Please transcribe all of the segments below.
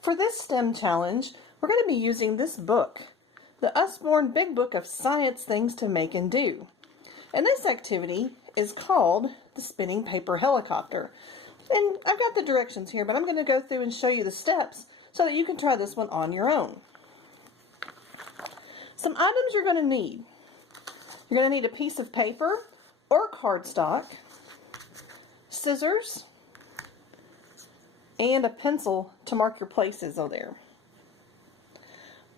For this STEM challenge, we're going to be using this book, the Usborne Big Book of Science Things to Make and Do. And this activity is called the Spinning Paper Helicopter. And I've got the directions here, but I'm going to go through and show you the steps so that you can try this one on your own. Some items you're going to need. You're going to need a piece of paper or cardstock, scissors, and a pencil to mark your places on there.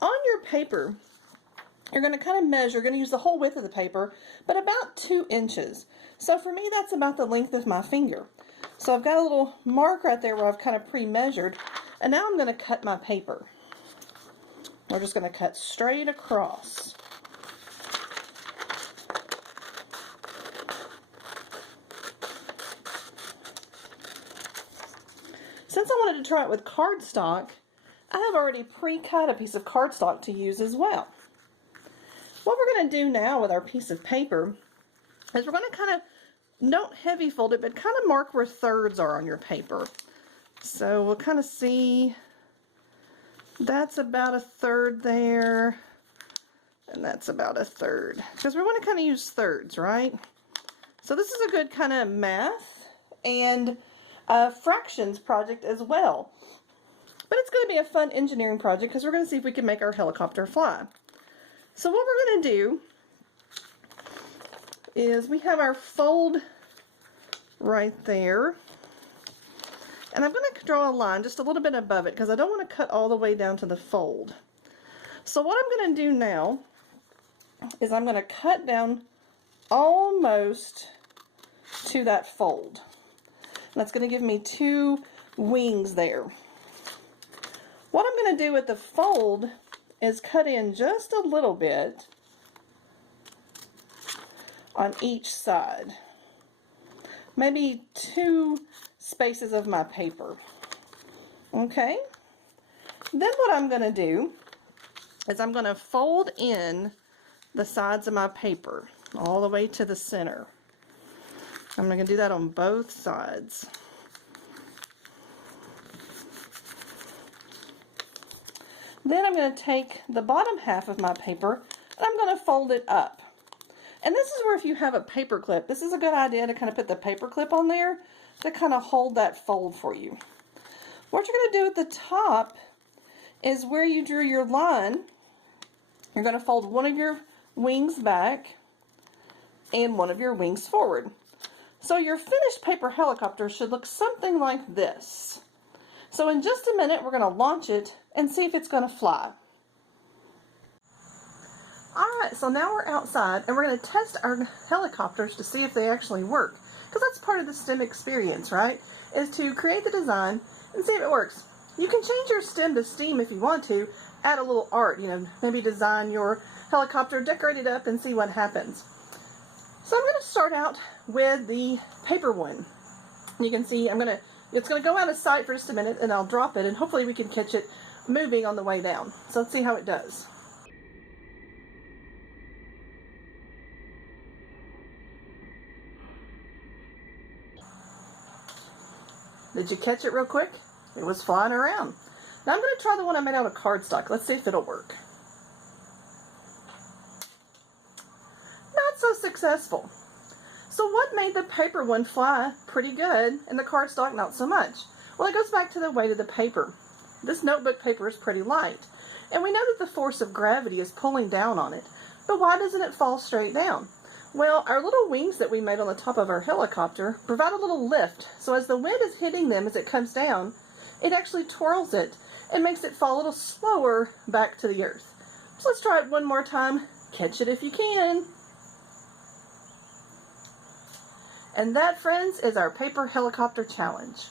On your paper, you're going to kind of measure, you're going to use the whole width of the paper, but about 2 inches. So for me, that's about the length of my finger. So I've got a little mark right there where I've kind of pre-measured, and now I'm going to cut my paper. We're just going to cut straight across. Since I wanted to try it with cardstock, I have already pre-cut a piece of cardstock to use as well. What we're going to do now with our piece of paper is we're going to kind of, don't heavy fold it, but kind of mark where thirds are on your paper. So we'll kind of see that's about a third there, and that's about a third, because we want to kind of use thirds, right? So this is a good kind of math and fractions project as well. But it's going to be a fun engineering project because we're going to see if we can make our helicopter fly. So what we're going to do is we have our fold right there. And I'm going to draw a line just a little bit above it because I don't want to cut all the way down to the fold. So what I'm going to do now is I'm going to cut down almost to that fold. And that's going to give me 2 wings there. What I'm going to do with the fold is cut in just a little bit on each side. Maybe 2 spaces of my paper. Okay? Then what I'm going to do is I'm going to fold in the sides of my paper all the way to the center. I'm going to do that on both sides. Then I'm going to take the bottom half of my paper and I'm going to fold it up. And this is where, if you have a paper clip, this is a good idea to kind of put the paper clip on there to kind of hold that fold for you. What you're going to do at the top is where you drew your line, you're going to fold one of your wings back and one of your wings forward. So your finished paper helicopter should look something like this. So in just a minute, we're going to launch it and see if it's going to fly. Alright, so now we're outside and we're going to test our helicopters to see if they actually work. Because that's part of the STEM experience, right? Is to create the design and see if it works. You can change your STEM to STEAM if you want to. Add a little art, maybe design your helicopter, decorate it up, and see what happens. So I'm going to start out with the paper one. You can see it's going to go out of sight for just a minute and I'll drop it and hopefully we can catch it moving on the way down. So let's see how it does. Did you catch it real quick? It was flying around. Now I'm going to try the one I made out of cardstock. Let's see if it'll work. Not so successful. So what made the paper one fly pretty good and the cardstock not so much? Well, it goes back to the weight of the paper. This notebook paper is pretty light. And we know that the force of gravity is pulling down on it. But why doesn't it fall straight down? Well, our little wings that we made on the top of our helicopter provide a little lift. So as the wind is hitting them as it comes down, it actually twirls it and makes it fall a little slower back to the earth. So let's try it one more time. Catch it if you can. And that, friends, is our paper helicopter challenge.